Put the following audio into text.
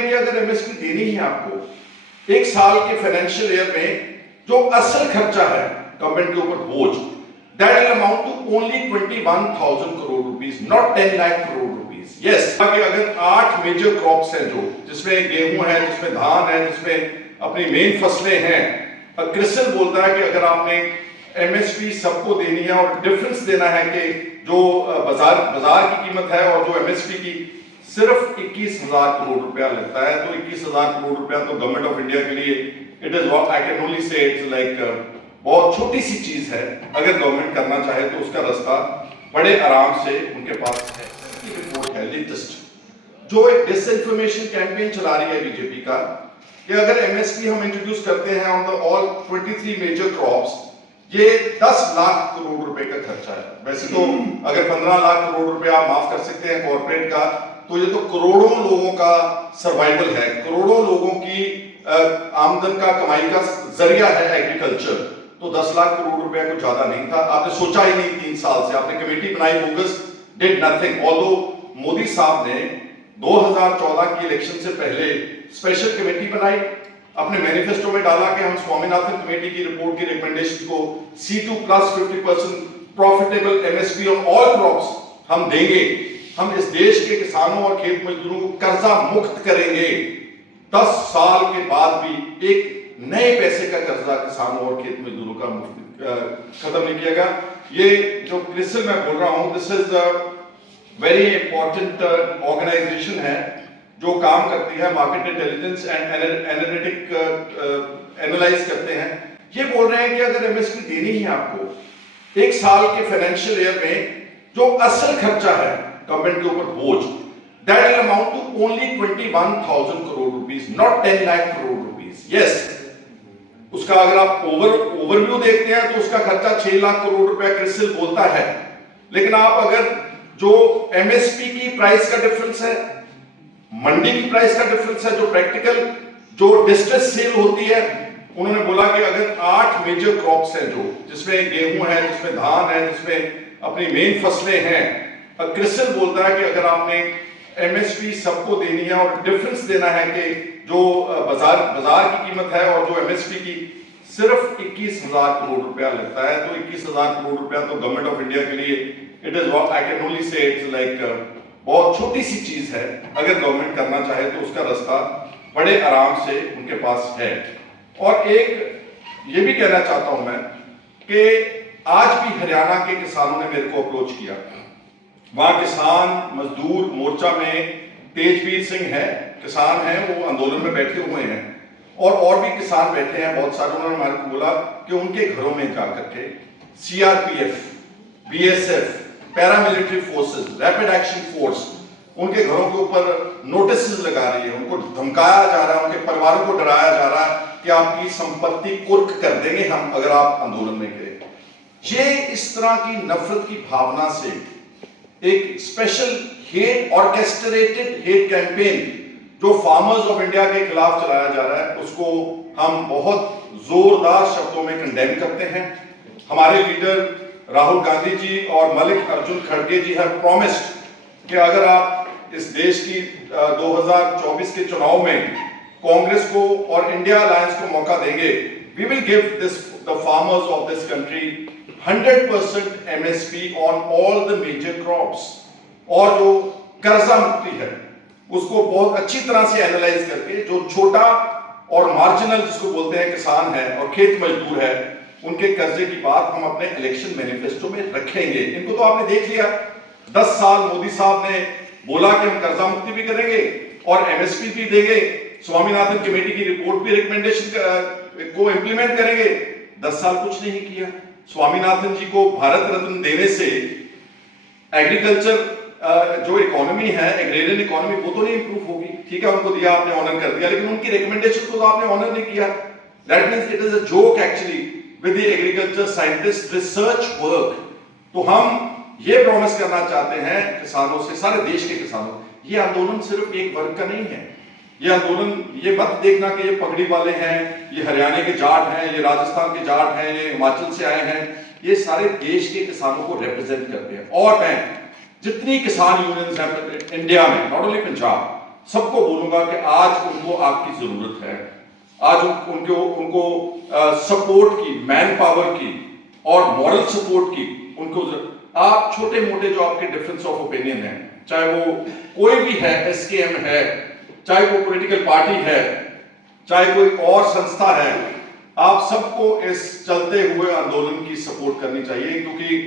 हैं कि अगर एमएसपी देनी है आपको एक साल के फाइनेंशियल ईयर में, जो असल खर्चा है गवर्नमेंट के ऊपर बोझ, that will amount to only 21,000 crore rupees, not 10 lakh crore rupees. Yes, अगर 8 मेजर क्रॉप्स हैं जो जिसमें गेहूं है, जिसमें धान है, जिसमें अपनी मेन फसलें हैं, क्रिसिल बोलता है कि अगर आपने एमएसपी सबको देनी है और डिफरेंस देना है कि जो बाजार की कीमत है और जो एमएसपी की सिर्फ 21,000 करोड़ रुपया लगता है, तो 21,000 करोड़ रुपया तो गवर्नमेंट ऑफ इंडिया के लिए it is what I can only say it's like बहुत छोटी सी चीज है। अगर गवर्नमेंट करना चाहे तो उसका रास्ता बड़े आराम से उनके पास है। रिपोर्ट है लेटेस्ट जो एक डिसइंफॉर्मेशन कैंपेन चला रही है बीजेपी का कि अगर एमएसपी हम इंट्रोड्यूस करते हैं on the all 23 major crops, ये 10 लाख करोड़ रुपए का खर्चा है। वैसे तो अगर 15 लाख करोड़ रुपए आप माफ कर सकते हैं कॉर्पोरेट का, तो ये तो करोड़ों लोगों का सर्वाइवल है, करोड़ों लोगों की आमदन का कमाई का जरिया है एग्रीकल्चर। तो 10 लाख करोड़ रुपए को ज्यादा नहीं था, आपने सोचा ही नहीं 3 साल से, आपने कमेटी बनाई, bogus, did nothing. Although Modi साहब ने 2014 की इलेक्शन से पहले स्पेशल कमेटी बनाई, अपने मैनिफेस्टो में डाला कि हम स्वामीनाथन कमेटी की रिपोर्ट की रिकमेंडेशन को C2 plus 50% profitable MSP on all crops हम देंगे, हम इस देश के किसानों और खेत मजदूरों को कर्जा मुक्त करेंगे। 10 साल के बाद भी एक नए पैसे का कर्जा किसानों और खेत मजदूरों का खत्म नहीं किया गया। ये जो क्रिसिल मैं बोल रहा हूं, this is a very important organization है जो काम करती है market intelligence and analytic analyse करते हैं। ये बोल रहे हैं कि अगर एमएसपी देनी है आपको एक साल के फाइनेंशियल ईयर में, जो असल खर्चा है गवर्नमेंट के ऊपर बोझ, that will amount to only 21,000 crore rupees, not 10 lakh crore rupees. Yes, उसका अगर आप ओवरव्यू देखते हैं तो उसका खर्चा 6 लाख करोड़ रुपया क्रिसिल बोलता है। लेकिन आप अगर जो एमएसपी की प्राइस का डिफरेंस है, मंडी की प्राइस का डिफरेंस है, जो प्रैक्टिकल जो डिस्ट्रेस सेल होती है, उन्होंने बोला कि अगर 8 मेजर क्रॉप्स हैं जो जिसमें गेहूं है, जिसमें धान है, जिसमें अपनी मेन फसलें हैं, क्रिसिल बोलता है कि अगर आपने एमएसपी सबको देनी है और डिफरेंस देना है कि जो बाजार की कीमत है और जो एमएसपी की सिर्फ 21,000 करोड़ रुपया लगता है, तो 21,000 करोड़ रुपया तो गवर्नमेंट ऑफ इंडिया के लिए it is what I can only say it's like बहुत छोटी सी चीज है। अगर गवर्नमेंट करना चाहे तो उसका रास्ता बड़े आराम से उनके पास है। और एक ये भी कहना चाहता हूं मैं कि आज भी हरियाणा के किसानों ने मेरे को अप्रोच किया, वहां किसान मजदूर मोर्चा में तेजवीर सिंह है, किसान हैं, वो आंदोलन में बैठे हुए हैं, और भी किसान बैठे हैं बहुत सारे। उन्होंने हमारे को बोला कि उनके घरों में जाकर के CRPF, BSF, paramilitary forces, rapid action force उनके घरों के ऊपर नोटिस लगा रही है, उनको धमकाया जा रहा है, उनके परिवारों को डराया जा रहा है कि आपकी संपत्ति कुर्क कर देंगे हम अगर आप आंदोलन में गए। ये इस तरह की नफरत की भावना से एक special hate, orchestrated hate campaign जो फार्मर्स ऑफ इंडिया के खिलाफ चलाया जा रहा है, उसको हम बहुत जोरदार शब्दों में कंडेम करते हैं। हमारे लीडर राहुल गांधी जी और मल्लिक अर्जुन खड़गे जी हैव प्रॉमिस्ड कि अगर आप इस देश की 2024 के चुनाव में कांग्रेस को और इंडिया अलायंस को मौका देंगे, we will give the farmers of this country 100% MSP on all the major crops. और जो कर्जा मुक्ति है उसको बहुत अच्छी तरह से एनालाइज करके, जो छोटा और मार्जिनल जिसको बोलते हैं किसान है और खेत मजदूर है, उनके कर्जे की बात हम अपने इलेक्शन मैनिफेस्टो में रखेंगे। इनको तो आपने देख लिया, 10 साल मोदी साहब ने बोला कि हम कर्जा मुक्ति भी करेंगे और एमएसपी भी देंगे, स्वामीनाथन कमेटी की रिपोर्ट भी रिकमेंडेशन को इंप्लीमेंट करेंगे। 10 साल कुछ नहीं किया। स्वामीनाथन जी को भारत रत्न देने से एग्रीकल्चर जो इकोनॉमी है, एग्रेरियन इकोनॉमी, वो तो नहीं इंप्रूव होगी। ठीक है, उनको दिया आपने, ऑनर कर दिया, लेकिन उनकी रिकमेंडेशन को तो आपने ऑनर नहीं किया। That means it is a joke actually with the agriculture scientist research work. तो हम ये प्रॉमिस करना चाहते हैं किसानों से, सारे देश के किसानों, ये आंदोलन सिर्फ एक वर्ग का नहीं है। ये आंदोलन, ये मत देखना कि ये पगड़ी वाले हैं, ये हरियाणा के जाट हैं, ये राजस्थान के जाट हैं, ये हिमाचल से आए हैं, ये सारे देश के किसानों को रिप्रेजेंट करते हैं। और मैं जितनी किसान यूनियंस हैं इंडिया में, नॉट ओनली पंजाब, सबको बोलूंगा कि आज उनको आपकी जरूरत है। आज उनको सपोर्ट की, मैन पावर की और मॉरल सपोर्ट की उनको आप छोटे मोटे जो आपके डिफरेंस ऑफ ओपिनियन है, चाहे वो कोई भी है, एसकेएम है, चाहे वो पॉलिटिकल पार्टी है, चाहे कोई और संस्था है, आप सबको इस चलते हुए आंदोलन की सपोर्ट करनी चाहिए, क्योंकि